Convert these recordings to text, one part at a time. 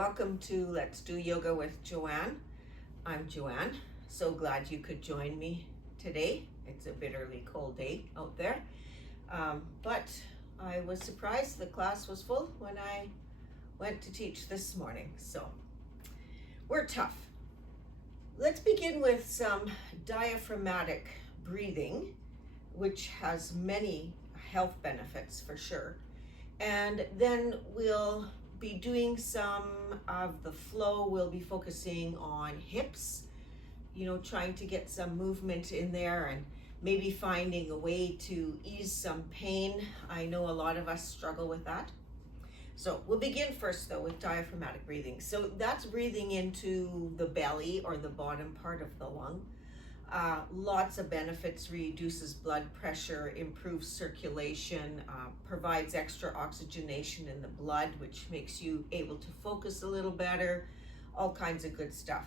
Welcome to Let's Do Yoga with Joanne. I'm Joanne. So glad you could join me today. It's a bitterly cold day out there. But I was surprised the class was full when I went to teach this morning. So we're tough. Let's begin with some diaphragmatic breathing, which has many health benefits for sure. And then we'll be doing some of the flow. We'll be focusing on hips, trying to get some movement in there and maybe finding a way to ease some pain. I know a lot of us struggle with that. So we'll begin first though with diaphragmatic breathing. So that's breathing into the belly or the bottom part of the lung. Lots of benefits: reduces blood pressure, improves circulation, provides extra oxygenation in the blood, which makes you able to focus a little better, all kinds of good stuff.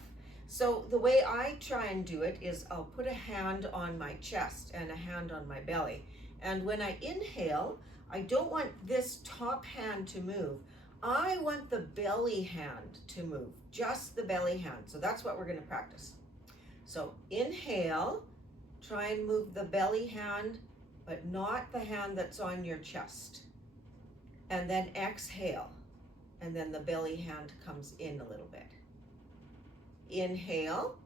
So the way I try and do it is I'll put a hand on my chest and a hand on my belly. And when I inhale, I don't want this top hand to move. I want the belly hand to move, just the belly hand. So that's what we're going to practice. So inhale, try and move the belly hand, but not the hand that's on your chest. And then exhale, and then the belly hand comes in a little bit. Inhale,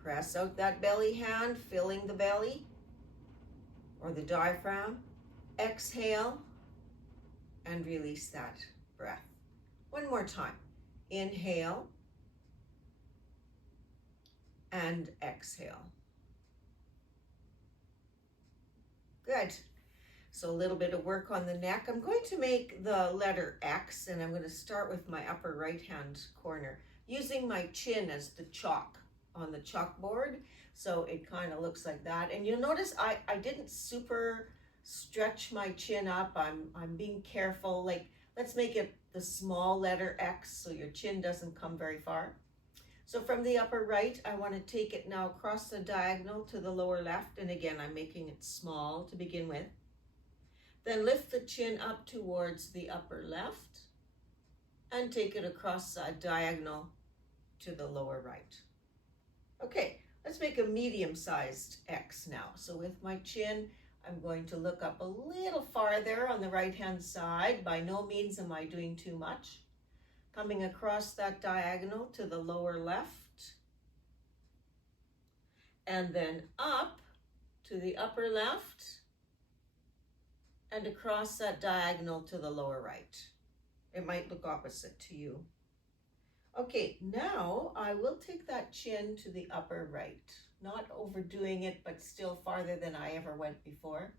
press out that belly hand, filling the belly or the diaphragm. Exhale, and release that breath. One more time. Inhale, and exhale. Good. So a little bit of work on the neck. I'm going to make the letter X, and I'm going to start with my upper right hand corner, using my chin as the chalk on the chalkboard. So it kind of looks like that. And you'll notice I didn't super stretch my chin up. I'm being careful. Like, let's make it the small letter X so your chin doesn't come very far. So from the upper right, I want to take it now across the diagonal to the lower left. And again, I'm making it small to begin with. Then lift the chin up towards the upper left and take it across the diagonal to the lower right. Okay, let's make a medium-sized X now. So with my chin, I'm going to look up a little farther on the right-hand side. By no means am I doing too much. Coming across that diagonal to the lower left, and then up to the upper left, and across that diagonal to the lower right. It might look opposite to you. Okay, now I will take that chin to the upper right, not overdoing it, but still farther than I ever went before.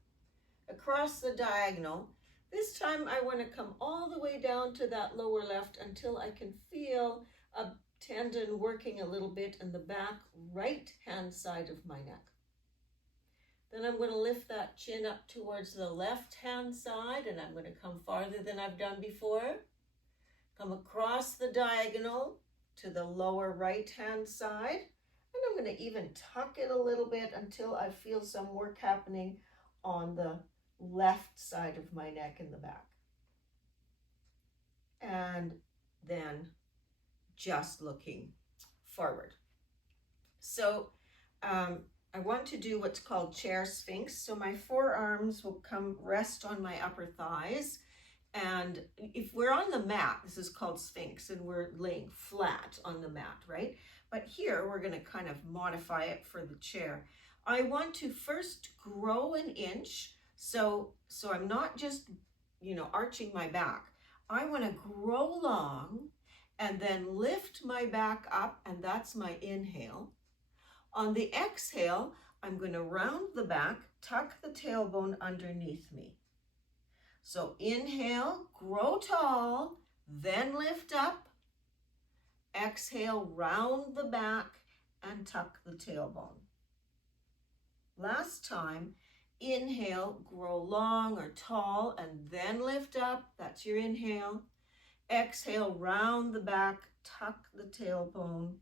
Across the diagonal. This time I want to come all the way down to that lower left until I can feel a tendon working a little bit in the back right hand side of my neck. Then I'm going to lift that chin up towards the left hand side, and I'm going to come farther than I've done before. Come across the diagonal to the lower right hand side, and I'm going to even tuck it a little bit until I feel some work happening on the left side of my neck in the back. And then just looking forward. So I want to do what's called chair sphinx. So my forearms will come rest on my upper thighs. And if we're on the mat, this is called sphinx, and we're laying flat on the mat, right? But here we're going to kind of modify it for the chair. I want to first grow an inch. So I'm not just, arching my back. I want to grow long and then lift my back up, and that's my inhale. On the exhale, I'm going to round the back, tuck the tailbone underneath me. So inhale, grow tall, then lift up. Exhale, round the back and tuck the tailbone. Last time, inhale, grow long or tall, and then lift up. That's your inhale. Exhale, round the back, tuck the tailbone,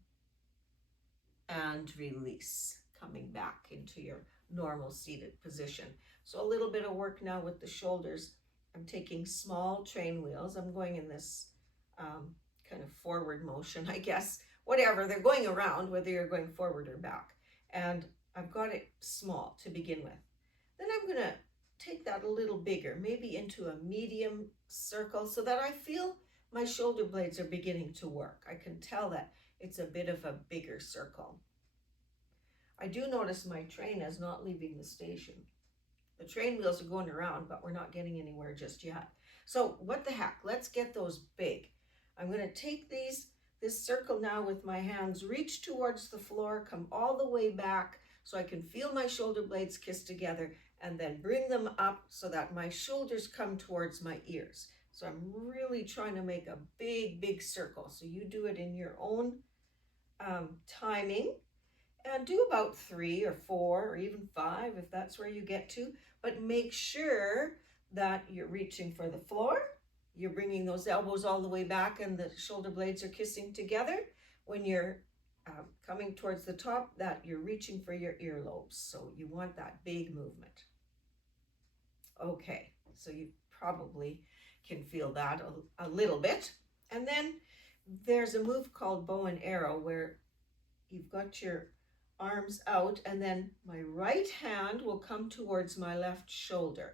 and release, coming back into your normal seated position. So a little bit of work now with the shoulders. I'm taking small train wheels. I'm going in this kind of forward motion, I guess. Whatever, they're going around, whether you're going forward or back. And I've got it small to begin with. Then I'm going to take that a little bigger, maybe into a medium circle, so that I feel my shoulder blades are beginning to work. I can tell that it's a bit of a bigger circle. I do notice my train is not leaving the station. The train wheels are going around, but we're not getting anywhere just yet. So what the heck, let's get those big. I'm going to take this circle now with my hands, reach towards the floor, come all the way back so I can feel my shoulder blades kiss together, and then bring them up so that my shoulders come towards my ears. So I'm really trying to make a big, big circle. So you do it in your own timing, and do about 3 or 4 or even 5 if that's where you get to. But make sure that you're reaching for the floor. You're bringing those elbows all the way back and the shoulder blades are kissing together. When you're coming towards the top, that you're reaching for your earlobes. So you want that big movement. Okay, so you probably can feel that a little bit. And then there's a move called bow and arrow where you've got your arms out and then my right hand will come towards my left shoulder.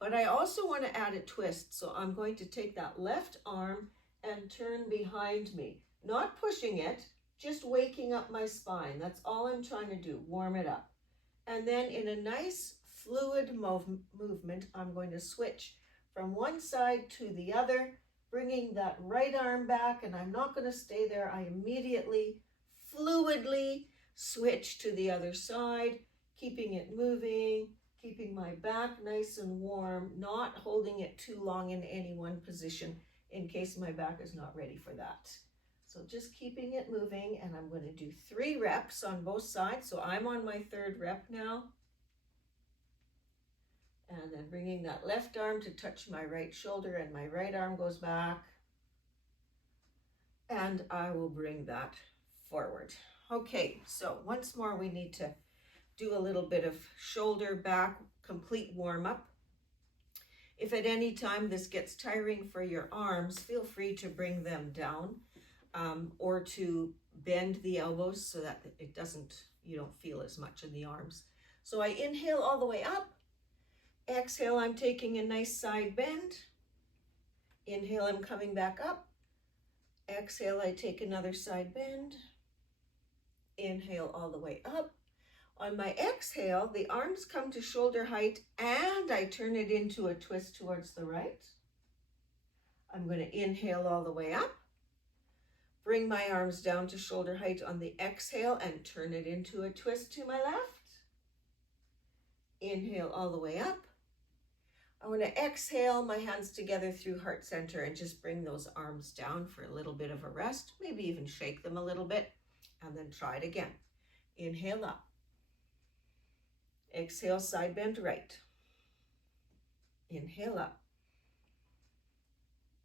But I also want to add a twist, so I'm going to take that left arm and turn behind me. Not pushing it, just waking up my spine. That's all I'm trying to do, warm it up. And then in a nice fluid movement, I'm going to switch from one side to the other, bringing that right arm back, and I'm not going to stay there. I immediately, fluidly switch to the other side, keeping it moving, keeping my back nice and warm, not holding it too long in any one position in case my back is not ready for that. So just keeping it moving, and I'm going to do 3 reps on both sides. So I'm on my 3rd rep now. And then bringing that left arm to touch my right shoulder, and my right arm goes back. And I will bring that forward. Okay, so once more we need to do a little bit of shoulder back, complete warm up. If at any time this gets tiring for your arms, feel free to bring them down or to bend the elbows so that you don't feel as much in the arms. So I inhale all the way up. Exhale, I'm taking a nice side bend. Inhale, I'm coming back up. Exhale, I take another side bend. Inhale all the way up. On my exhale, the arms come to shoulder height and I turn it into a twist towards the right. I'm going to inhale all the way up. Bring my arms down to shoulder height on the exhale and turn it into a twist to my left. Inhale all the way up. I want to exhale my hands together through heart center and just bring those arms down for a little bit of a rest, maybe even shake them a little bit, and then try it again. Inhale up. Exhale, side bend right. Inhale up.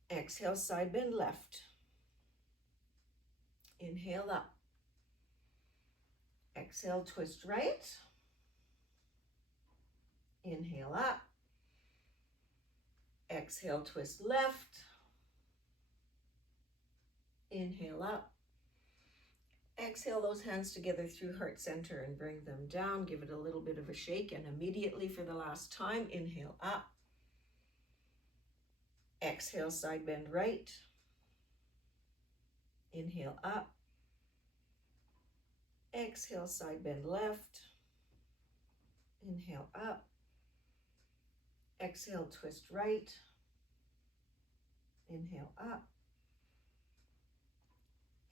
Exhale, side bend left. Inhale up. Exhale, twist right. Inhale up. Exhale, twist left. Inhale up. Exhale those hands together through heart center and bring them down. Give it a little bit of a shake, and immediately for the last time, inhale up. Exhale, side bend right. Inhale up. Exhale, side bend left. Inhale up. Exhale, twist right. Inhale up.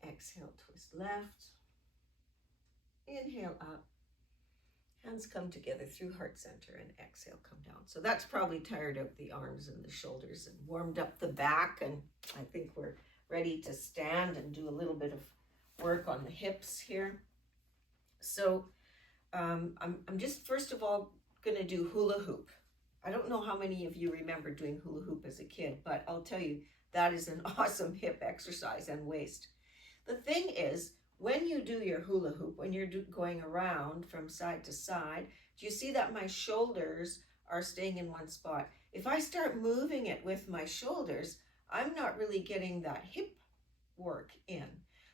Exhale, twist left. Inhale up. Hands come together through heart center and exhale, come down. So that's probably tired out the arms and the shoulders and warmed up the back. And I think we're ready to stand and do a little bit of work on the hips here. So I'm just first of all going to do hula hoop. I don't know how many of you remember doing hula hoop as a kid, but I'll tell you, that is an awesome hip exercise and waist. The thing is, when you do your hula hoop, when you're going around from side to side, do you see that my shoulders are staying in one spot? If I start moving it with my shoulders, I'm not really getting that hip work in.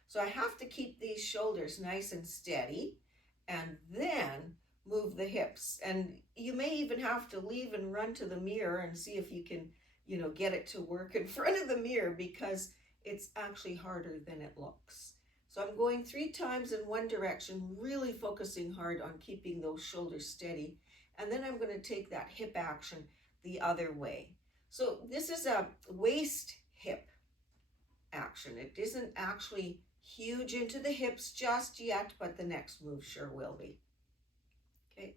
So I have to keep these shoulders nice and steady and then move the hips. And you may even have to leave and run to the mirror and see if you can, get it to work in front of the mirror, because it's actually harder than it looks. So I'm going 3 times in one direction, really focusing hard on keeping those shoulders steady. And then I'm going to take that hip action the other way. So this is a waist hip action. It isn't actually huge into the hips just yet, but the next move sure will be. Okay.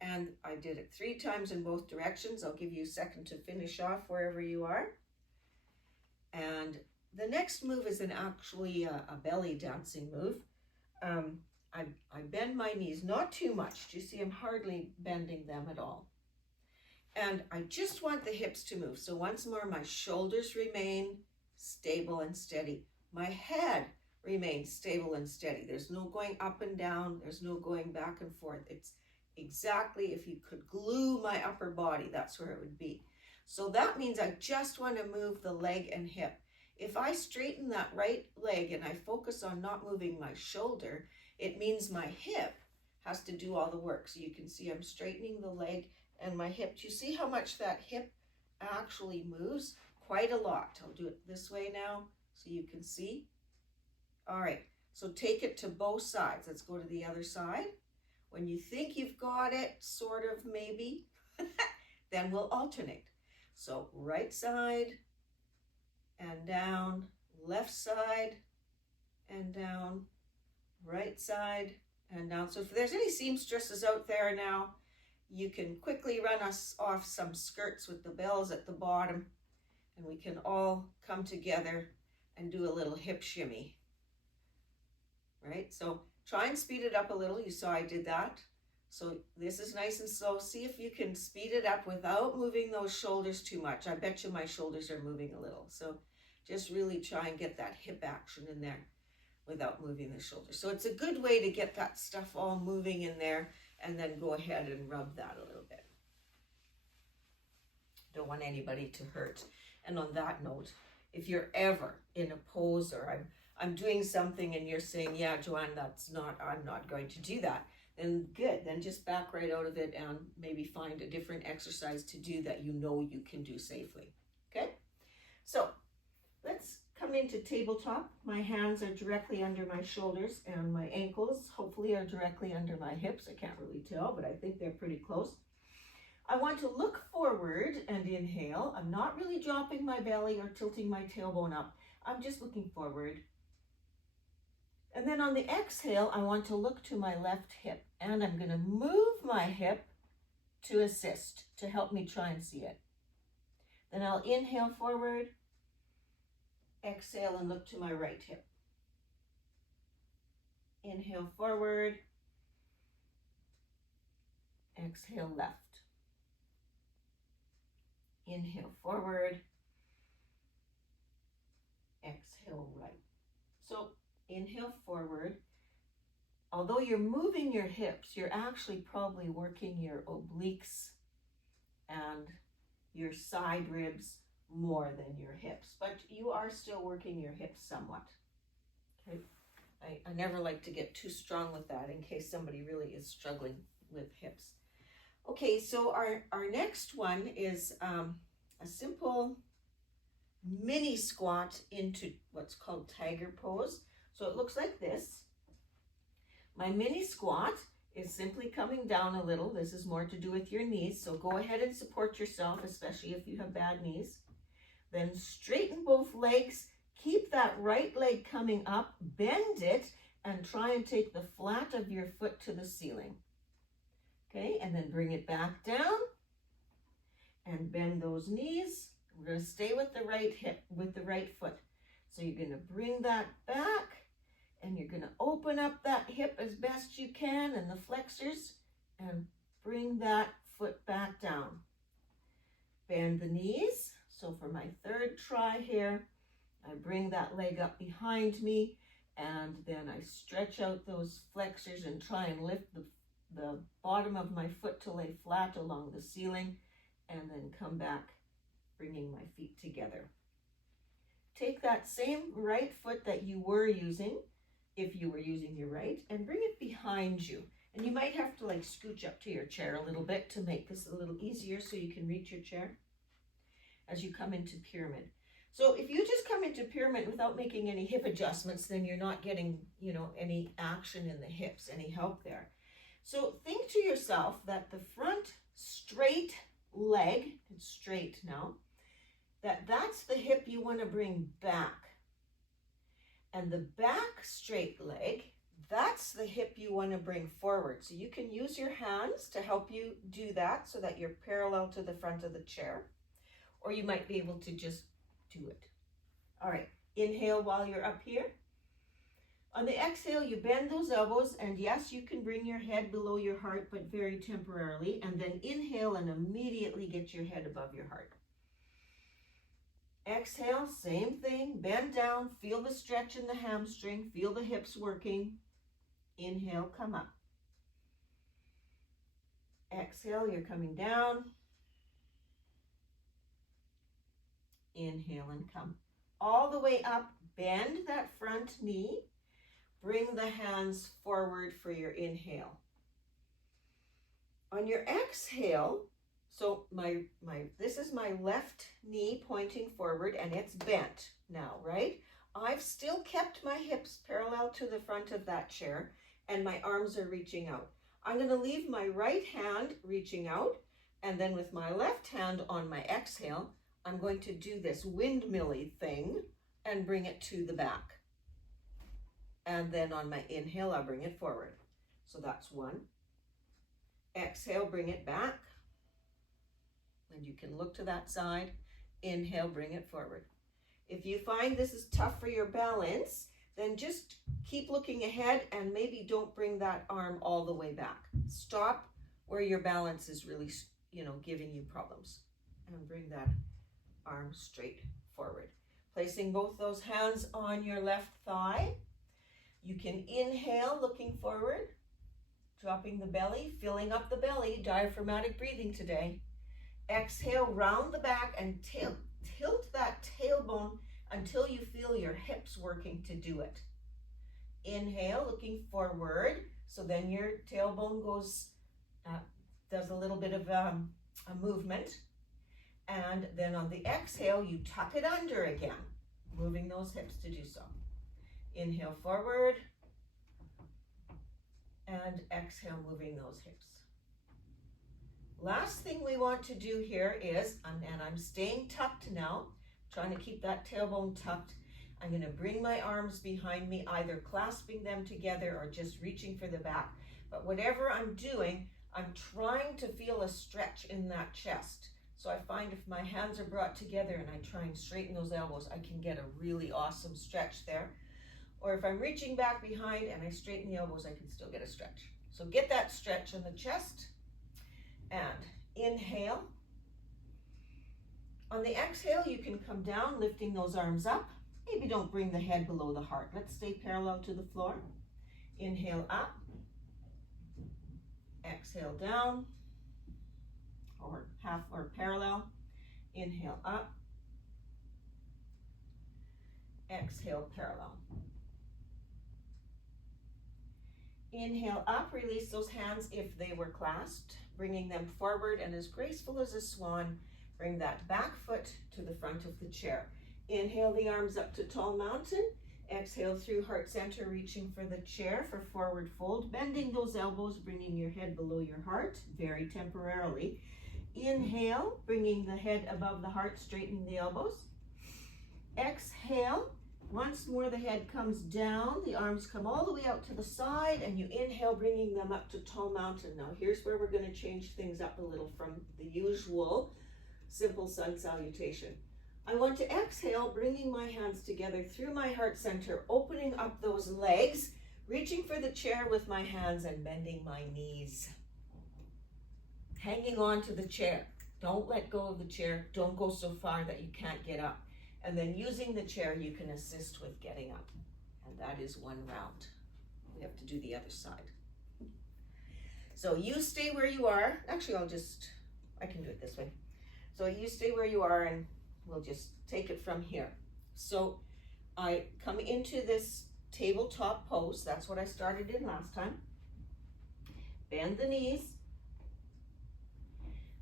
And I did it 3 times in both directions. I'll give you a second to finish off wherever you are. And the next move is actually a belly dancing move. I bend my knees, not too much. Do you see I'm hardly bending them at all? And I just want the hips to move. So once more, my shoulders remain stable and steady. My head remains stable and steady. There's no going up and down. There's no going back and forth. It's exactly, if you could glue my upper body, that's where it would be. So that means I just want to move the leg and hip. If I straighten that right leg and I focus on not moving my shoulder, it means my hip has to do all the work. So you can see I'm straightening the leg and my hip. Do you see how much that hip actually moves? Quite a lot. I'll do it this way now so you can see. All right, so take it to both sides. Let's go to the other side. When you think you've got it, sort of maybe, then we'll alternate. So right side and down, left side and down, right side and down. So if there's any seamstresses out there now, you can quickly run us off some skirts with the bells at the bottom, and we can all come together and do a little hip shimmy. Right? So try and speed it up a little. You saw I did that. So this is nice and slow. See if you can speed it up without moving those shoulders too much. I bet you my shoulders are moving a little. So just really try and get that hip action in there without moving the shoulders. So it's a good way to get that stuff all moving in there, and then go ahead and rub that a little bit. Don't want anybody to hurt. And on that note, if you're ever in a pose or I'm doing something and you're saying, yeah, Joanne, I'm not going to do that, then good. Then just back right out of it and maybe find a different exercise to do that you know you can do safely. Okay? So let's come into tabletop. My hands are directly under my shoulders and my ankles hopefully are directly under my hips. I can't really tell, but I think they're pretty close. I want to look forward and inhale. I'm not really dropping my belly or tilting my tailbone up. I'm just looking forward. And then on the exhale, I want to look to my left hip, and I'm going to move my hip to assist, to help me try and see it. Then I'll inhale forward, exhale, and look to my right hip. Inhale forward, exhale left. Inhale forward, exhale right. So inhale forward. Although you're moving your hips, you're actually probably working your obliques and your side ribs more than your hips, but you are still working your hips somewhat. Okay. I never like to get too strong with that in case somebody really is struggling with hips. Okay, so our next one is a simple mini squat into what's called tiger pose. So it looks like this. My mini squat is simply coming down a little. This is more to do with your knees, so go ahead and support yourself, especially if you have bad knees. Then straighten both legs. Keep that right leg coming up, bend it, and try and take the flat of your foot to the ceiling. Okay, and then bring it back down and bend those knees. We're going to stay with the right hip, with the right foot. So you're going to bring that back and you're going to open up that hip as best you can and the flexors and bring that foot back down. Bend the knees. So for my third try here, I bring that leg up behind me and then I stretch out those flexors and try and lift the bottom of my foot to lay flat along the ceiling, and then come back bringing my feet together. take that same right foot that you were using, if you were using your right, and bring it behind you. And you might have to like scooch up to your chair a little bit to make this a little easier so you can reach your chair as you come into pyramid. So if you just come into pyramid without making any hip adjustments, then you're not getting, any action in the hips, any help there. So think to yourself that the front straight leg, it's straight now, that's the hip you want to bring back. And the back straight leg, that's the hip you want to bring forward. So you can use your hands to help you do that so that you're parallel to the front of the chair. Or you might be able to just do it. All right, inhale while you're up here. On the exhale, you bend those elbows, and yes, you can bring your head below your heart, but very temporarily. And then inhale and immediately get your head above your heart. Exhale, same thing, bend down, feel the stretch in the hamstring, feel the hips working. Inhale, come up. Exhale, you're coming down. Inhale and come. All the way up, bend that front knee. Bring the hands forward for your inhale. On your exhale, so this is my left knee pointing forward and it's bent now, right? I've still kept my hips parallel to the front of that chair and my arms are reaching out. I'm going to leave my right hand reaching out, and then with my left hand on my exhale, I'm going to do this windmilly thing and bring it to the back. And then on my inhale, I'll bring it forward. So that's one. Exhale, bring it back. And you can look to that side. Inhale, bring it forward. If you find this is tough for your balance, then just keep looking ahead and maybe don't bring that arm all the way back. Stop where your balance is really, giving you problems. And bring that arm straight forward. Placing both those hands on your left thigh. You can inhale, looking forward, dropping the belly, filling up the belly, diaphragmatic breathing today. Exhale, round the back and tilt that tailbone until you feel your hips working to do it. Inhale, looking forward. So then your tailbone does a little bit of a movement. And then on the exhale, you tuck it under again, moving those hips to do so. Inhale forward, and exhale, moving those hips. Last thing we want to do here is, and I'm staying tucked now, trying to keep that tailbone tucked. I'm going to bring my arms behind me, either clasping them together or just reaching for the back. But whatever I'm doing, I'm trying to feel a stretch in that chest. So I find if my hands are brought together and I try and straighten those elbows, I can get a really awesome stretch there. Or if I'm reaching back behind and I straighten the elbows, I can still get a stretch. So get that stretch in the chest and inhale. On the exhale, you can come down, lifting those arms up. Maybe don't bring the head below the heart. Let's stay parallel to the floor. Inhale up. Exhale down, or half or parallel. Inhale up. Exhale parallel. Inhale up, release those hands if they were clasped, bringing them forward, and as graceful as a swan, bring that back foot to the front of the chair. Inhale the arms up to tall mountain. Exhale through heart center, reaching for the chair for forward fold, bending those elbows, bringing your head below your heart, very temporarily. Inhale, bringing the head above the heart, straightening the elbows. Exhale. Once more, the head comes down, the arms come all the way out to the side, and you inhale, bringing them up to tall mountain. Now, here's where we're going to change things up a little from the usual simple sun salutation. I want to exhale, bringing my hands together through my heart center, opening up those legs, reaching for the chair with my hands and bending my knees. Hanging on to the chair. Don't let go of the chair. Don't go so far that you can't get up. And then using the chair, you can assist with getting up. And that is one round. We have to do the other side. So you stay where you are. Actually, I can do it this way. So you stay where you are and we'll just take it from here. So I come into this tabletop pose. That's what I started in last time. Bend the knees.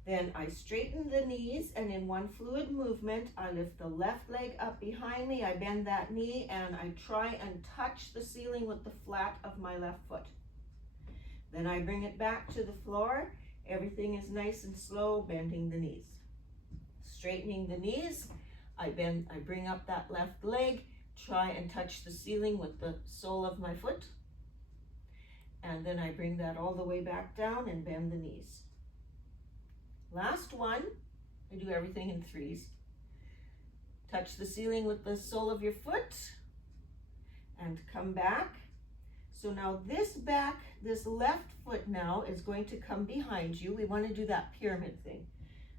Then I straighten the knees, and in one fluid movement, I lift the left leg up behind me. I bend that knee, and I try and touch the ceiling with the flat of my left foot. Then I bring it back to the floor. Everything is nice and slow, bending the knees. Straightening the knees, I bring up that left leg, try and touch the ceiling with the sole of my foot. And then I bring that all the way back down and bend the knees. Last one, I do everything in threes. Touch the ceiling with the sole of your foot and come back. So now this left foot now is going to come behind you. We want to do that pyramid thing.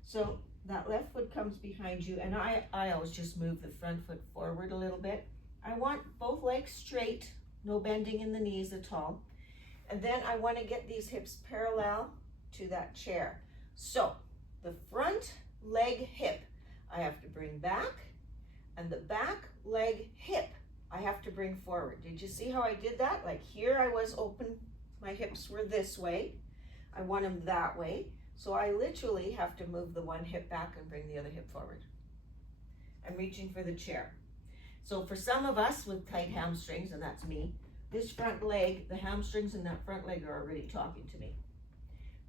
So that left foot comes behind you, and I always just move the front foot forward a little bit. I want both legs straight, no bending in the knees at all. And then I want to get these hips parallel to that chair. So the front leg hip, I have to bring back, and the back leg hip, I have to bring forward. Did you see how I did that? Like here I was open, my hips were this way. I want them that way. So I literally have to move the one hip back and bring the other hip forward. I'm reaching for the chair. So for some of us with tight hamstrings, and that's me, this front leg, the hamstrings in that front leg are already talking to me.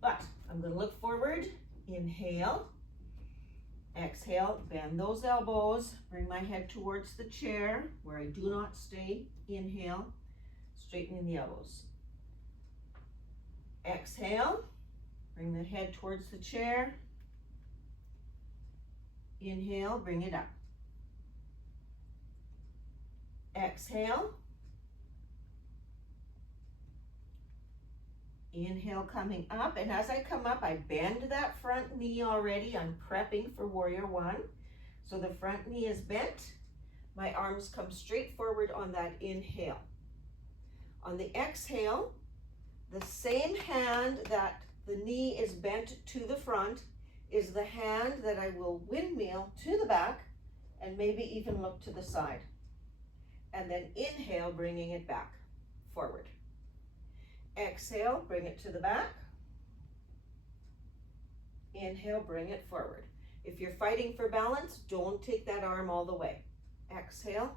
But I'm going to look forward, inhale, exhale, bend those elbows, bring my head towards the chair where I do not stay. Inhale, straightening the elbows. Exhale, bring the head towards the chair. Inhale, bring it up. Exhale. Inhale, coming up, and as I come up, I bend that front knee already. I'm prepping for warrior one. So the front knee is bent. My arms come straight forward on that inhale. On the exhale, the same hand that the knee is bent to the front is the hand that I will windmill to the back and maybe even look to the side. And then inhale, bringing it back forward. Exhale, bring it to the back. Inhale, bring it forward. If you're fighting for balance, don't take that arm all the way. Exhale,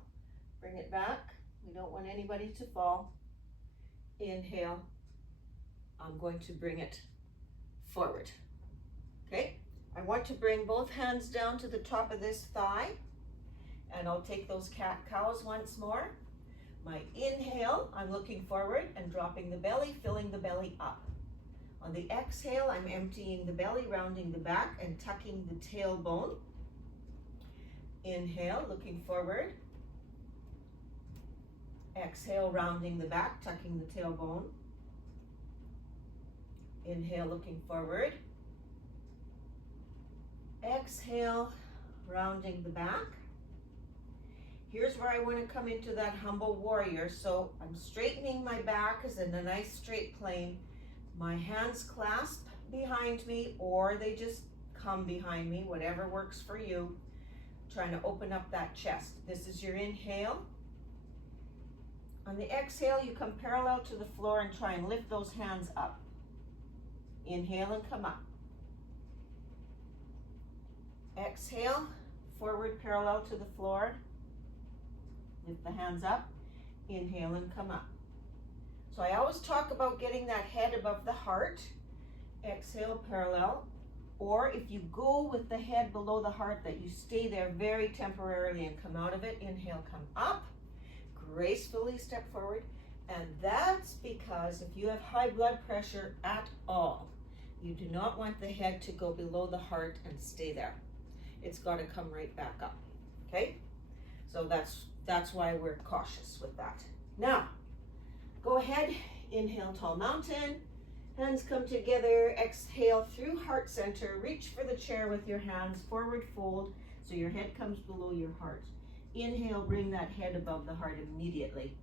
bring it back. We don't want anybody to fall. Inhale, I'm going to bring it forward. Okay, I want to bring both hands down to the top of this thigh, and I'll take those cat-cows once more. My inhale, I'm looking forward and dropping the belly, filling the belly up. On the exhale, I'm emptying the belly, rounding the back and tucking the tailbone. Inhale, looking forward. Exhale, rounding the back, tucking the tailbone. Inhale, looking forward. Exhale, rounding the back. Here's where I want to come into that humble warrior. So I'm straightening my back as in a nice straight plane. My hands clasp behind me, or they just come behind me, whatever works for you. Trying to open up that chest. This is your inhale. On the exhale, you come parallel to the floor and try and lift those hands up. Inhale and come up. Exhale, forward parallel to the floor. Lift the hands up. Inhale and come up. So I always talk about getting that head above the heart. Exhale, parallel. Or if you go with the head below the heart, that you stay there very temporarily and come out of it. Inhale, come up. Gracefully step forward. And that's because if you have high blood pressure at all, you do not want the head to go below the heart and stay there. It's got to come right back up. Okay? So that's why we're cautious with that. Now, go ahead, inhale, tall mountain. Hands come together, exhale through heart center. Reach for the chair with your hands, forward fold, so your head comes below your heart. Inhale, bring that head above the heart immediately.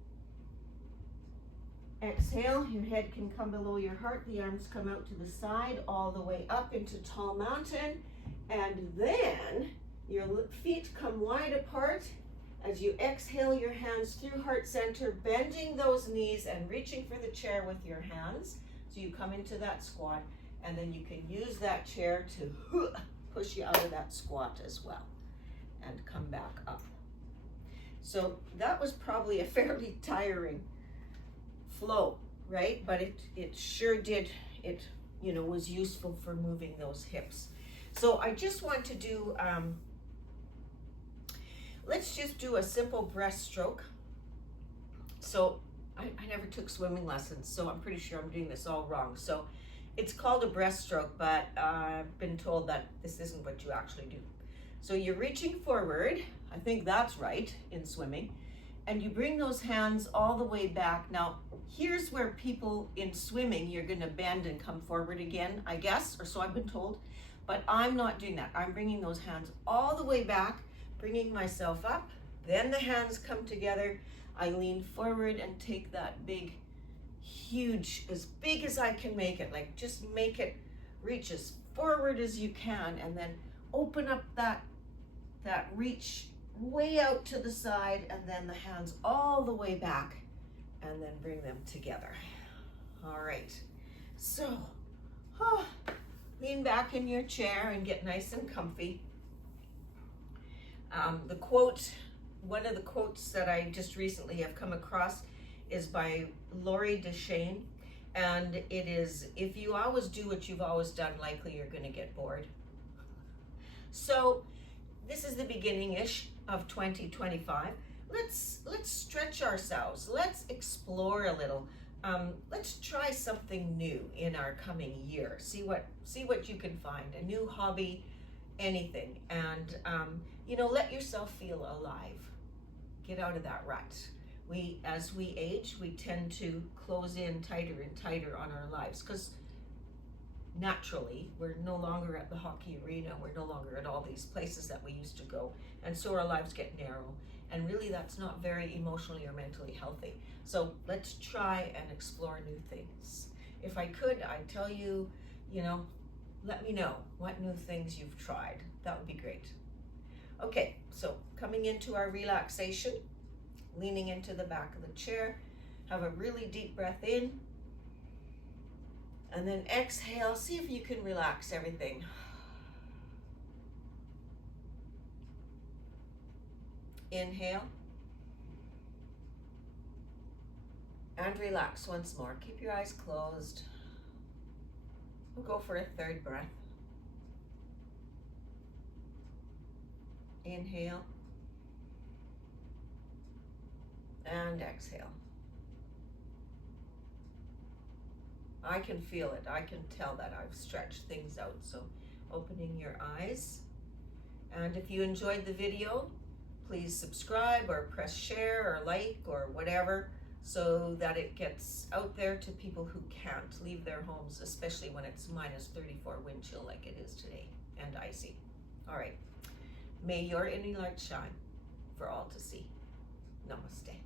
Exhale, your head can come below your heart. The arms come out to the side, all the way up into tall mountain. And then your feet come wide apart As you exhale, your hands through heart center, bending those knees and reaching for the chair with your hands. So you come into that squat, and then you can use that chair to push you out of that squat as well, and come back up. So that was probably a fairly tiring flow, right? But it sure did, it was useful for moving those hips. So I just want to do, let's just do a simple breaststroke. So I never took swimming lessons, so I'm pretty sure I'm doing this all wrong. So it's called a breaststroke, but I've been told that this isn't what you actually do. So you're reaching forward, I think that's right in swimming, and you bring those hands all the way back. Now, here's where people in swimming, you're gonna bend and come forward again, I guess, or so I've been told, but I'm not doing that. I'm bringing those hands all the way back, bringing myself up, then the hands come together. I lean forward and take that big, huge, as big as I can make it, like just make it reach as forward as you can, and then open up that reach way out to the side, and then the hands all the way back, and then bring them together. All right, so lean back in your chair and get nice and comfy. The quote, one of the quotes that I just recently have come across is by Lori Deshane, and it is, if you always do what you've always done, likely you're going to get bored. So this is the beginning-ish of 2025. Let's stretch ourselves. Let's explore a little. Let's try something new in our coming year. See what you can find. A new hobby, anything, and let yourself feel alive. Get out of that rut. As we age, we tend to close in tighter and tighter on our lives because naturally we're no longer at the hockey arena, we're no longer at all these places that we used to go, and so our lives get narrow, and really that's not very emotionally or mentally healthy. So let's try and explore new things. If I could, I'd tell you, let me know what new things you've tried. That would be great. Okay, so coming into our relaxation, leaning into the back of the chair, have a really deep breath in, and then exhale. See if you can relax everything. Inhale. And relax once more. Keep your eyes closed. We'll go for a third breath. Inhale. And exhale. I can feel it. I can tell that I've stretched things out. So opening your eyes. And if you enjoyed the video, please subscribe or press share or like or whatever so that it gets out there to people who can't leave their homes, especially when it's minus 34 wind chill like it is today and icy. All right. May your inner light shine for all to see. Namaste.